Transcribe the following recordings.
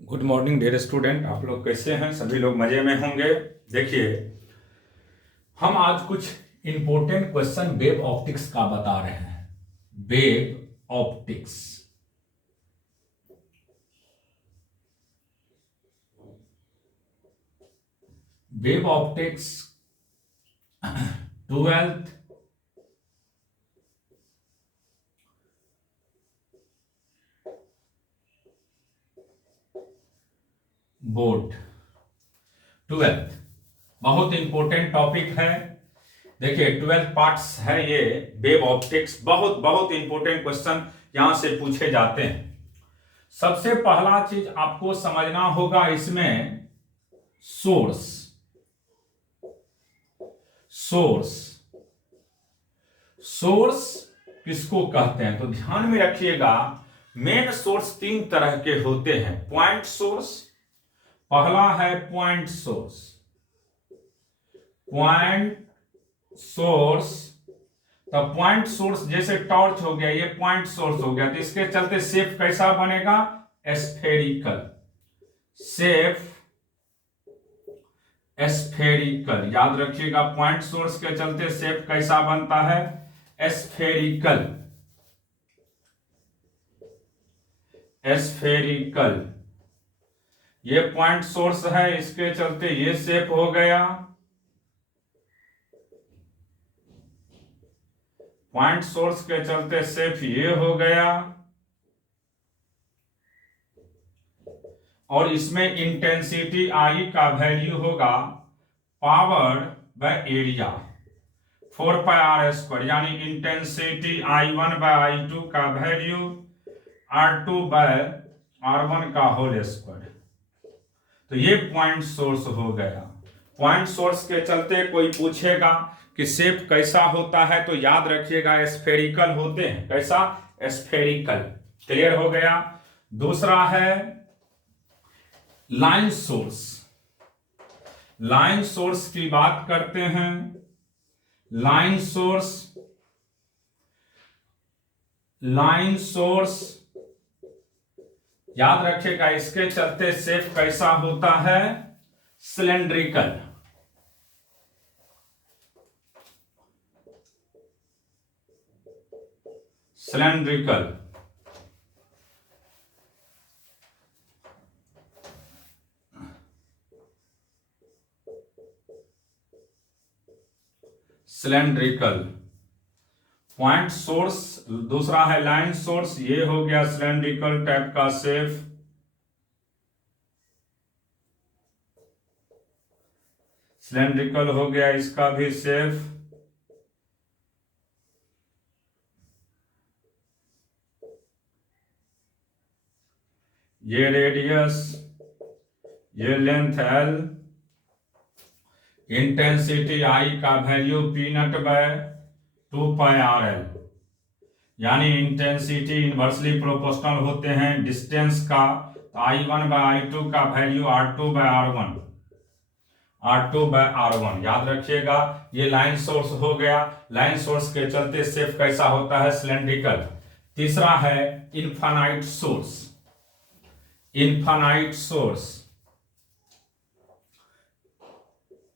Good morning dear student. आप लोग कैसे हैं? सभी लोग मजे में होंगे। देखिए, हम आज कुछ इंपॉर्टेंट क्वेश्चन वेव ऑप्टिक्स का बता रहे हैं। Wave optics, wave optics 12th board, 12th बहुत इंपॉर्टेंट टॉपिक है। देखिए, 12 पार्ट्स है ये वेव ऑप्टिक्स। बहुत बहुत इंपॉर्टेंट क्वेश्चन यहां से पूछे जाते हैं। सबसे पहला चीज आपको समझना होगा इसमें सोर्स। सोर्स सोर्स किसको कहते हैं? तो ध्यान में रखिएगा, मेन सोर्स तीन तरह के होते हैं। पॉइंट सोर्स, पहला है पॉइंट सोर्स। पॉइंट सोर्स, तो पॉइंट सोर्स जैसे टॉर्च हो गया, ये पॉइंट सोर्स हो गया, तो इसके चलते शेप कैसा बनेगा? स्फेरिकल। शेप स्फेरिकल, याद रखिएगा, पॉइंट सोर्स के चलते शेप कैसा बनता है? स्फेरिकल। स्फेरिकल, ये पॉइंट सोर्स है, इसके चलते ये शेप हो गया। पॉइंट सोर्स के चलते शेप ये हो गया। और इसमें इंटेंसिटी आई का वैल्यू होगा पावर बाय एरिया, 4πr², यानी इंटेंसिटी I1/I2 का वैल्यू R2/R1 का होल स्क्वायर। तो ये पॉइंट सोर्स हो गया। पॉइंट सोर्स के चलते कोई पूछेगा कि शेप कैसा होता है, तो याद रखिएगा स्फेरिकल होते हैं। कैसा? स्फेरिकल। क्लियर हो गया। दूसरा है लाइन सोर्स। लाइन सोर्स की बात करते हैं। लाइन सोर्स, लाइन सोर्स याद रखिएगा, इसके चलते शेप कैसा होता है? Cylindrical. Cylindrical. Cylindrical point source, दूसरा है लाइन सोर्स, ये हो गया सिलेंड्रिकल टाइप का शेप। सिलेंड्रिकल हो गया इसका भी शेप। ये रेडियस, ये लेंथ L, इंटेंसिटी I का वैल्यू P0/2πRL, यानी इंटेंसिटी इनवर्सली प्रोपोर्शनल होते हैं डिस्टेंस का। तो I1/I2 का वैल्यू R2/R1 याद रखिएगा। ये लाइन सोर्स हो गया। लाइन सोर्स के चलते शेप कैसा होता है? सिलेंड्रिकल। तीसरा है infinite source. Infinite source,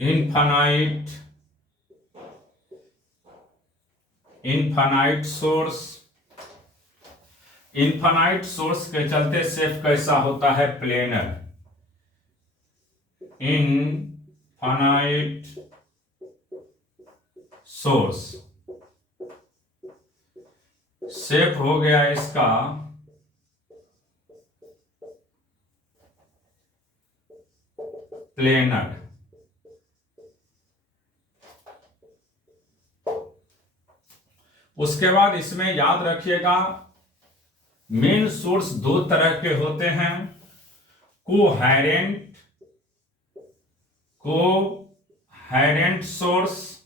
infinite infinite source. Infinite source के चलते शेप कैसा होता है? प्लेनर। इनफाइनाइट सोर्स, शेप हो गया इसका प्लेनर। उसके बाद इसमें याद रखिएगा, मेन सोर्स दो तरह के होते हैं। Coherent, coherent source.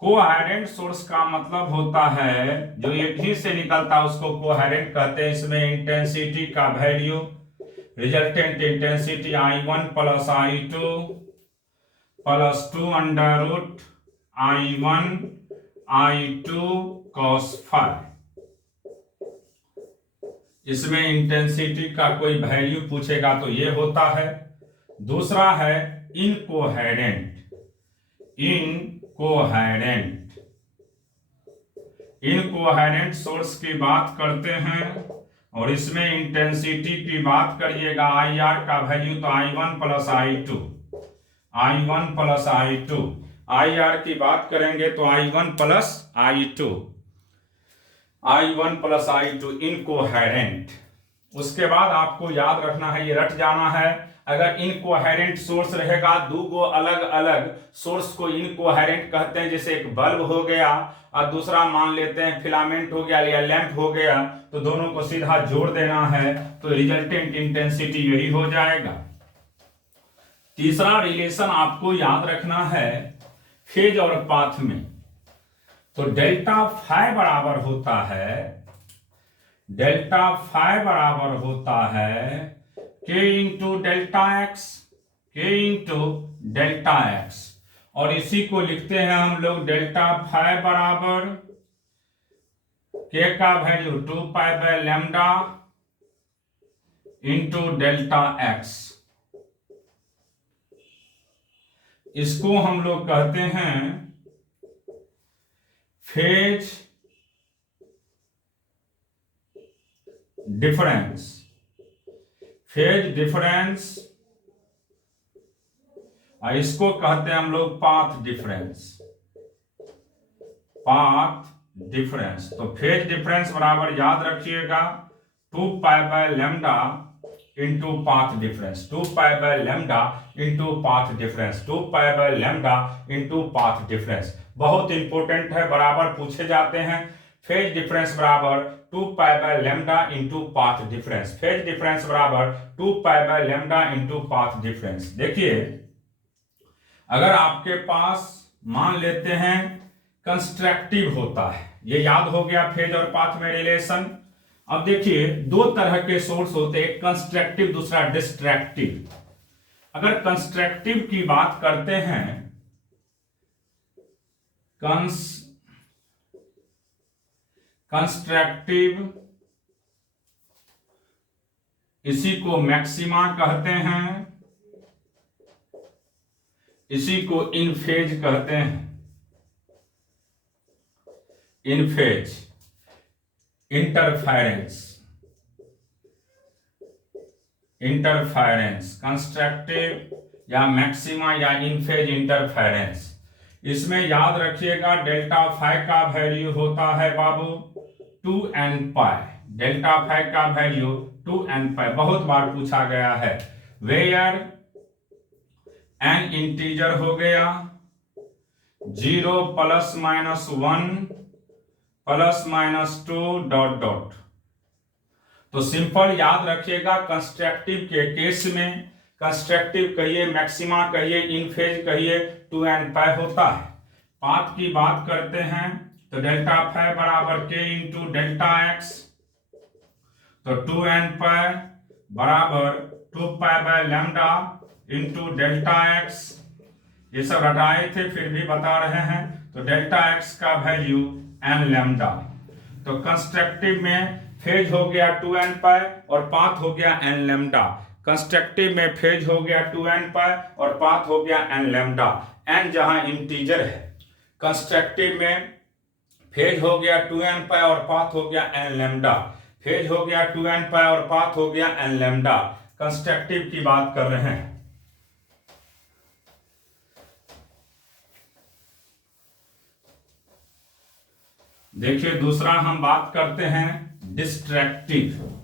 Coherent source का मतलब होता है जो एक ही से निकलता है उसको कोहेरेंट कहते हैं। इसमें इंटेंसिटी का value, resultant intensity I1 + I2 + 2√I1 I2 cos φ। इसमें इंटेंसिटी का कोई वैल्यू पूछेगा तो ये होता है। दूसरा है इनकोहेरेंट। इनकोहेरेंट सोर्स की बात करते हैं और इसमें इंटेंसिटी की बात करिएगा, आई आर का वैल्यू तो I1 plus I2, I1 plus I2, I R की बात करेंगे तो I1 plus I2, I1 plus I2 incoherent. उसके बाद आपको याद रखना है, ये रट जाना है, अगर इनकोहेरेंट सोर्स रहेगा, दो गो अलग अलग सोर्स को इनकोहेरेंट कहते हैं। जैसे एक बल्ब हो गया और दूसरा मान लेते हैं फिलामेंट हो गया या लैंप हो गया, तो दोनों को सीधा जोड़ देना है तो रिजल्टेंट इंटेंसिटी यही हो जाएगा। तीसरा रिलेशन आपको याद रखना है फेज और पाथ में, तो डेल्टा फाई बराबर होता है, डेल्टा फाई बराबर होता है के इंटू डेल्टा एक्स, के इंटू डेल्टा एक्स, और इसी को लिखते हैं हम लोग डेल्टा फाई बराबर के का value 2 pi by lambda into delta x. इसको हम लोग कहते हैं फेज डिफरेंस, फेज डिफरेंस, और इसको कहते हैं हम लोग पाथ डिफरेंस, पाथ डिफरेंस। तो फेज डिफरेंस बराबर याद रखिएगा 2 pi by lambda into path difference, 2 pi by lambda into path difference, 2 pi by lambda into path difference. बहुत इंपॉर्टेंट है, बराबर पूछे जाते हैं। फेज डिफरेंस बराबर 2 pi by lambda into path difference, phase difference बराबर 2 pi by lambda into path difference. देखिए अगर आपके पास मान लेते हैं कंस्ट्रक्टिव होता है, ये याद हो गया फेज और पाथ में रिलेशन। अब देखिए दो तरह के सोर्स होते हैं, एक कंस्ट्रक्टिव दूसरा डिस्ट्रक्टिव। अगर कंस्ट्रक्टिव की बात करते हैं, कंस्ट्रक्टिव इसी को मैक्सिमा कहते हैं, इसी को इन फेज कहते हैं, इन फेज। इंटरफेरेंस, इंटरफेरेंस कंस्ट्रक्टिव या मैक्सिमा या इन फेज इंटरफेरेंस। इसमें याद रखिएगा डेल्टा फाई का वैल्यू होता है बाबू 2n पाई, डेल्टा फाई का वैल्यू 2n पाई, बहुत बार पूछा गया है। वेयर n इंटीजर हो गया 0 plus minus 1 plus minus 2 dot dot. तो सिंपल याद रखिएगा कंस्ट्रक्टिव के केस में, कंस्ट्रक्टिव कहिए मैक्सिमा कहिए इन फेज कहिए 2n पाई होता है। पाथ की बात करते हैं तो डेल्टा फाई बराबर के इंटू डेल्टा एक्स, तो 2n पाई बराबर 2 pi by lambda into delta x. ये सब हटाए थे फिर भी बता रहे हैं, तो डेल्टा एक्स का वैल्यू n लैम्डा। तो कंस्ट्रक्टिव में फेज हो गया 2n पाई और पाथ हो गया n लैम्डा। कंस्ट्रक्टिव में फेज हो गया 2n पाई और पाथ हो गया n लैम्डा, n जहां इंटीजर है। कंस्ट्रक्टिव में फेज हो गया 2n पाई और पाथ हो गया n लैम्डा, फेज हो गया 2n पाई और पाथ हो गया n लैम्डा। कंस्ट्रक्टिव की बात कर रहे हैं। देखिए दूसरा हम बात करते हैं डिस्ट्रक्टिव।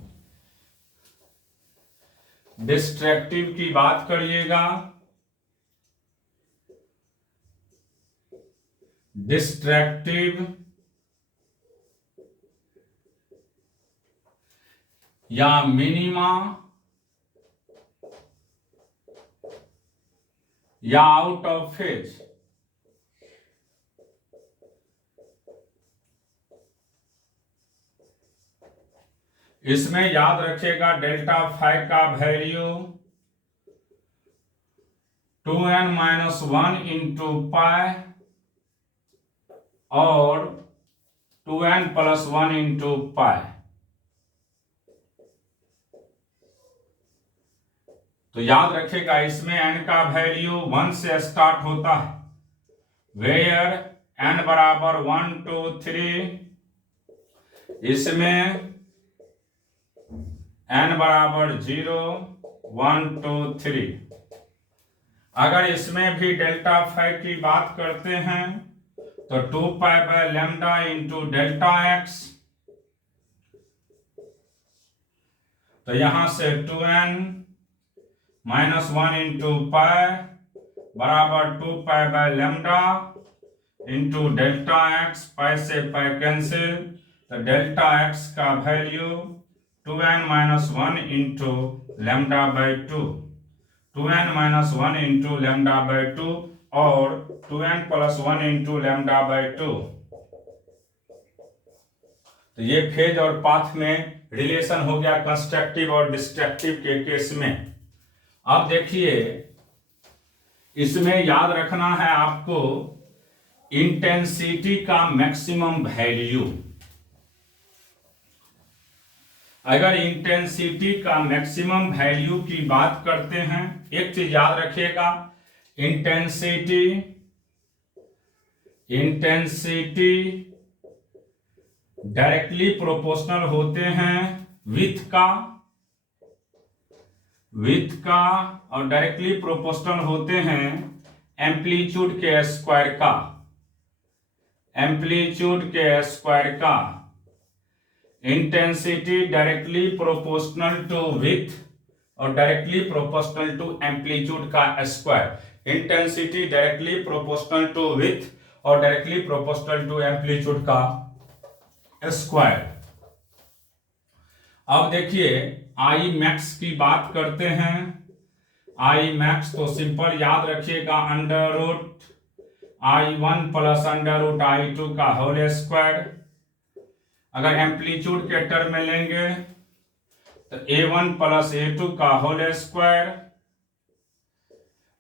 डिस्ट्रक्टिव की बात करिएगा, डिस्ट्रक्टिव या मिनिमा या आउट ऑफ फेज। इसमें याद रखिएगा डेल्टा फाई का value 2n minus 1 into pi और 2n प्लस 1 इंटू पाई। तो याद रखिएगा इसमें n का वैल्यू 1 से स्टार्ट होता है, वेयर n बराबर 1 2 3, इसमें n बराबर 0 1 2 3। अगर इसमें भी डेल्टा फाई की बात करते हैं तो 2 pi by lambda into delta x, तो यहां से 2n माइनस 1 इंटू पाई बराबर 2 pi by lambda into delta x, pi से पाई कैंसिल, तो डेल्टा एक्स का value 2n minus 1 into lambda by 2, 2n minus 1 into lambda by 2 और 2n plus 1 into lambda by 2। तो ये phase और path में relation हो गया कंस्ट्रक्टिव और डिस्ट्रक्टिव के केस में। अब देखिए इसमें याद रखना है आपको इंटेंसिटी का मैक्सिमम वैल्यू। अगर इंटेंसिटी का मैक्सिमम वैल्यू की बात करते हैं, एक चीज याद रखिएगा, इंटेंसिटी डायरेक्टली प्रोपोर्शनल होते हैं विथ का और डायरेक्टली प्रोपोर्शनल होते हैं एम्पलीट्यूड के स्क्वायर का। Intensity directly proportional to width और डायरेक्टली प्रोपोर्शनल टू एम्पलीट्यूड का square. Intensity directly proportional to width और डायरेक्टली प्रोपोर्शनल टू एम्पलीट्यूड का स्क्वायर। अब देखिए आई मैक्स की बात करते हैं। आई मैक्स तो सिंपल याद रखिएगा under root I1 plus under root I2 का होल स्क्वायर। अगर एम्पलीट्यूड के टर्म में लेंगे तो A1 प्लस A2 का होल स्क्वायर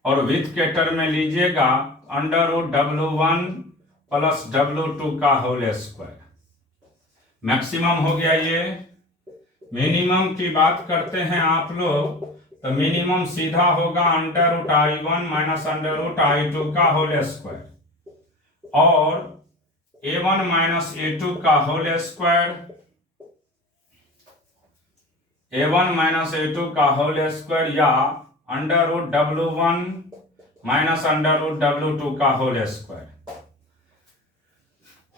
और विथ के टर्म में लीजिएगा under root W1 plus W2 का होल स्क्वायर। मैक्सिमम हो गया ये। मिनिमम की बात करते हैं आप लोग तो मिनिमम सीधा होगा under root I1 minus under root I2 का होल स्क्वायर और A1 माइनस A2 का whole square, A1 minus A2 का होल स्क्वायर या under root W1 minus under root W2 का होल स्क्वायर।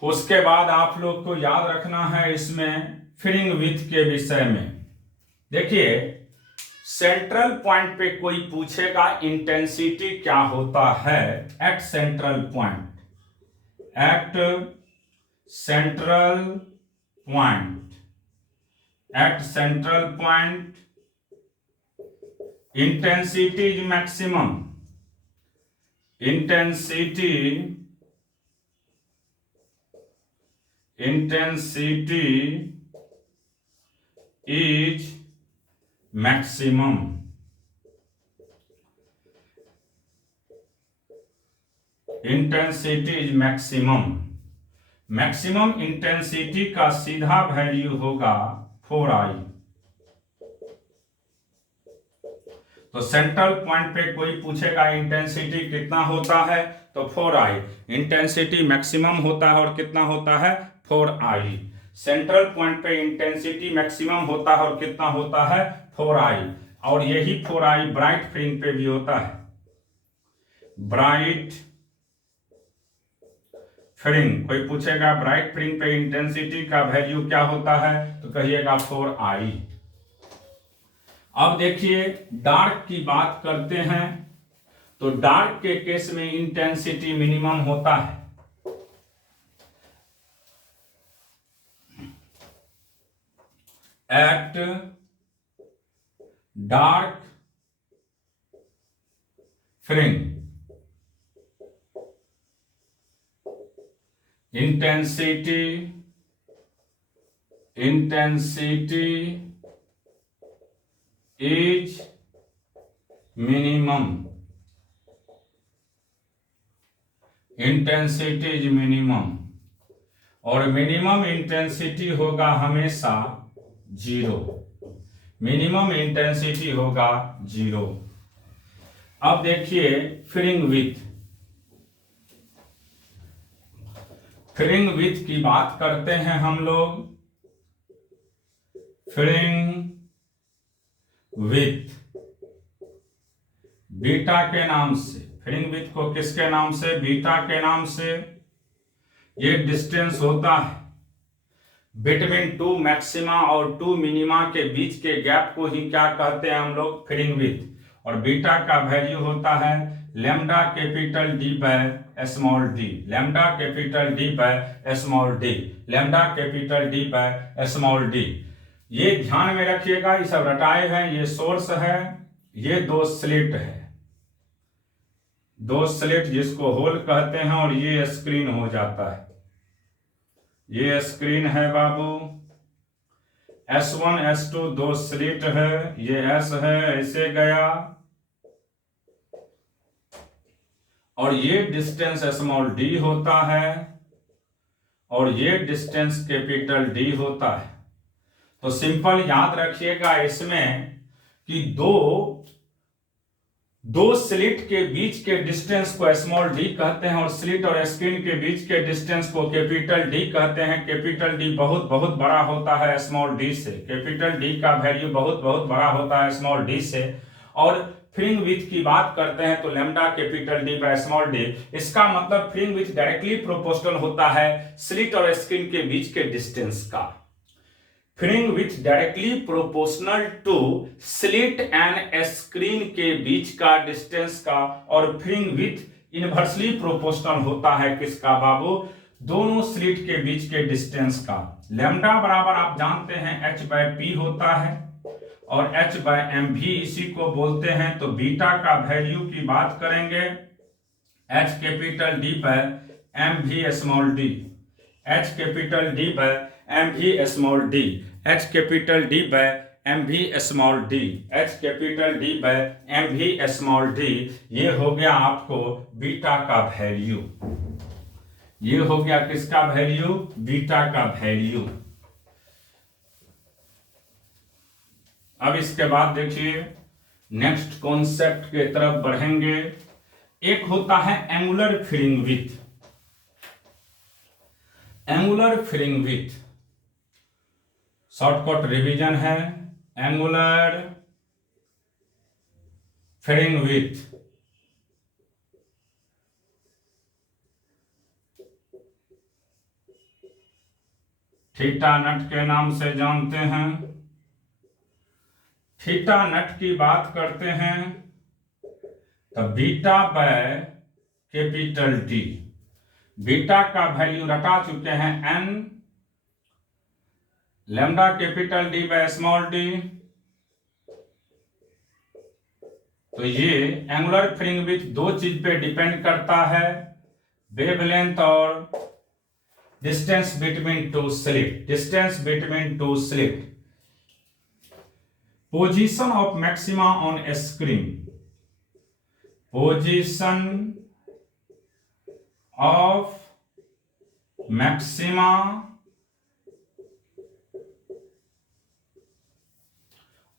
उसके बाद आप लोग को याद रखना है इसमें फ्रिंग विथ के विषय में। देखिए सेंट्रल पॉइंट पे कोई पूछेगा इंटेंसिटी क्या होता है at central point, at central point intensity is maximum, intensity is maximum। Intensity is maximum intensity का सीधा वैल्यू होगा 4i। तो सेंट्रल पॉइंट पे कोई पूछेगा इंटेंसिटी कितना होता है तो 4i। इंटेंसिटी मैक्सिमम होता है और कितना होता है 4i। सेंट्रल पॉइंट पे इंटेंसिटी मैक्सिमम होता है और कितना होता है 4i। और यही 4i ब्राइट फ्रिंग पे भी होता है। ब्राइट फ्रिंग, कोई पूछेगा ब्राइट फ्रिंग पे इंटेंसिटी का वैल्यू क्या होता है तो कहिएगा 4i। अब देखिए डार्क की बात करते हैं तो डार्क के केस में इंटेंसिटी मिनिमम होता है। At dark fringe intensity is minimum, intensity is minimum और मिनिमम इंटेंसिटी होगा हमेशा 0। मिनिमम इंटेंसिटी होगा 0। अब देखिए फ्रिंग विथ की बात करते हैं हम लोग। फ्रिंग विथ बीटा के नाम से, फ्रिंग विथ को किसके नाम से? बीटा के नाम से। ये डिस्टेंस होता है बिटवीन टू मैक्सिमा और टू मिनिमा के बीच के गैप को ही क्या कहते हैं हम लोग? फ्रिंग विथ। और बीटा का वैल्यू होता है lambda capital D by small D, lambda capital D by small D, lambda capital D by small D. ये ध्यान में रखिएगा, ये सब रटाए हैं। ये सोर्स है, ये दो स्लिट है, दो स्लिट जिसको होल कहते हैं, और ये स्क्रीन हो जाता है। ये स्क्रीन है बाबू। S1 S2 दो स्लिट है, ये S है, ऐसे गया, और ये डिस्टेंस स्मॉल डी होता है, और ये डिस्टेंस कैपिटल डी होता है। तो सिंपल याद रखिएगा इसमें कि दो स्लिट के बीच के डिस्टेंस को स्मॉल डी कहते हैं, और स्लिट और स्क्रीन के बीच के डिस्टेंस को कैपिटल डी कहते हैं। कैपिटल डी बहुत बहुत बड़ा होता है स्मॉल डी से, कैपिटल डी का वैल्यू बहुत बहुत बड़ा होता है स्मॉल डी से। और फ्रिंग विथ की बात करते हैं तो lambda capital D by small D, इसका मतलब फ्रिंग विथ डायरेक्टली प्रोपोर्शनल होता है स्लिट और स्क्रीन के बीच के डिस्टेंस का। Fringe with directly proportional to slit and screen के बीच का डिस्टेंस का, और फ्रिंग विथ इनवर्सली प्रोपोर्शनल होता है किसका बाबू? दोनों स्लिट के बीच के डिस्टेंस का। लैम्डा बराबर आप जानते हैं h/p होता है, और h/m भी इसी को बोलते हैं। तो बीटा का वैल्यू की बात करेंगे h capital D by m भी small D, h capital D by m भी small D, h capital D by m भी small D, h capital D by m भी स्मॉल डी। ये हो गया आपको बीटा का वैल्यू, ये हो गया किसका वैल्यू? बीटा का वैल्यू। अब इसके बाद देखिए नेक्स्ट कॉन्सेप्ट के तरफ बढ़ेंगे। एक होता है angular फ्रिंग with. Angular फ्रिंग with shortcut revision है, एंगुलर फ्रिंग विथ। थीटा नट के नाम से जानते हैं। थीटा नट की बात करते हैं तो beta by capital T, beta का वैल्यू रटा चुके हैं n, lambda capital D by small D. तो ये एंगुलर फ्रिंग विथ दो चीज पे डिपेंड करता है, वेवलेंथ और distance between two slit, distance between two slit. Position of maxima on a screen, position of maxima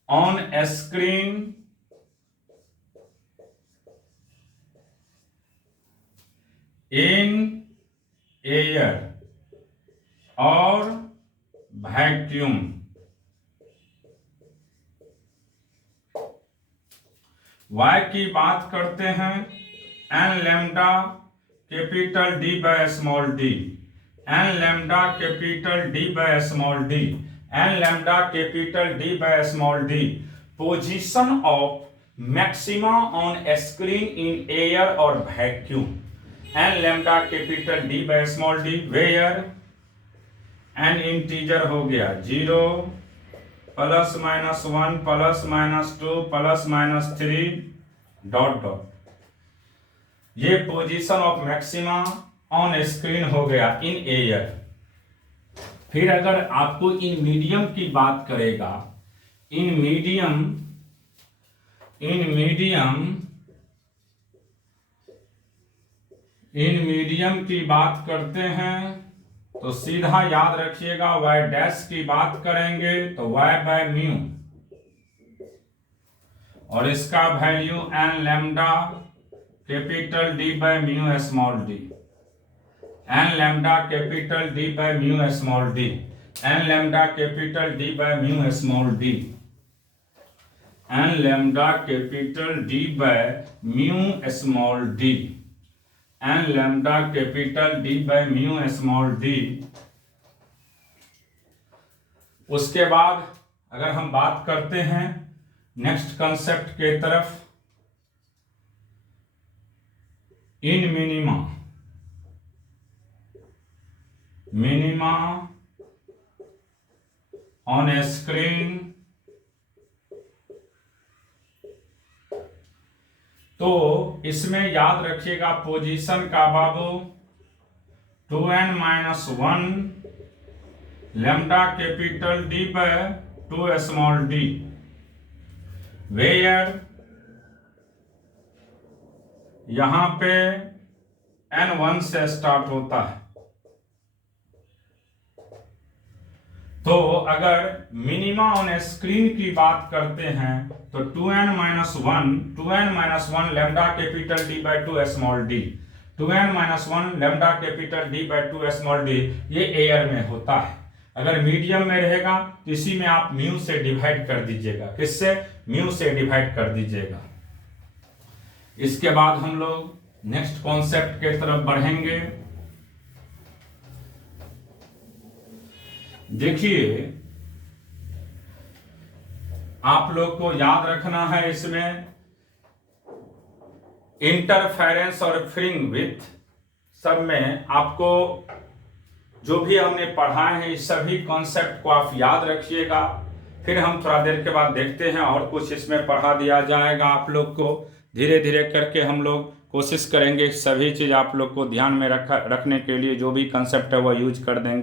on a screen in air or vacuum। y की बात करते हैं n lambda capital D by small d, n lambda capital D by small d, n lambda capital D by small d. Position of maxima on screen in air और vacuum, n lambda capital D by small d, where n integer हो गया 0 plus minus 1 plus minus 2 plus minus 3 dot dot. ये position of maxima on screen हो गया in air. फिर अगर आपको in medium की बात करेगा, इन मीडियम की बात करते हैं तो सीधा याद रखिएगा y डैश की बात करेंगे तो y बाय म्यू, और इसका value n lambda capital D by mu small D, n lambda capital D by mu small D, n lambda capital D by mu small D, n lambda capital D by mu small D, n lambda capital D by mu small D. उसके बाद अगर हम बात करते हैं next concept के तरफ, in minima, minima on a screen, तो इसमें याद रखिएगा पोजीशन का बाबू 2n-1 lambda capital D by 2 small d, where यहां पे n1 से स्टार्ट होता है। तो अगर मिनिमा ऑन स्क्रीन की बात करते हैं तो 2n-1 lambda capital D by 2 small D, 2n-1 lambda capital D by 2 small D, ये एयर में होता है। अगर मीडियम में रहेगा तो इसी में आप म्यू से डिवाइड कर दीजिएगा, किससे? म्यू से डिवाइड कर दीजिएगा। इसके बाद हम लोग नेक्स्ट कॉन्सेप्ट के तरफ बढ़ेंगे। देखिए आप लोग को याद रखना है इसमें इंटरफेरेंस और फ्रिंग विथ, सब में आपको जो भी हमने पढ़ाए हैं इस सभी कॉन्सेप्ट को आप याद रखिएगा। फिर हम थोड़ा देर के बाद देखते हैं और कुछ इसमें पढ़ा दिया जाएगा आप लोग को। धीरे धीरे करके हम लोग कोशिश करेंगे सभी चीज़ आप लोग को ध्यान में रखने के लिए, जो भी कंसेप्ट है वो यूज कर देंगे।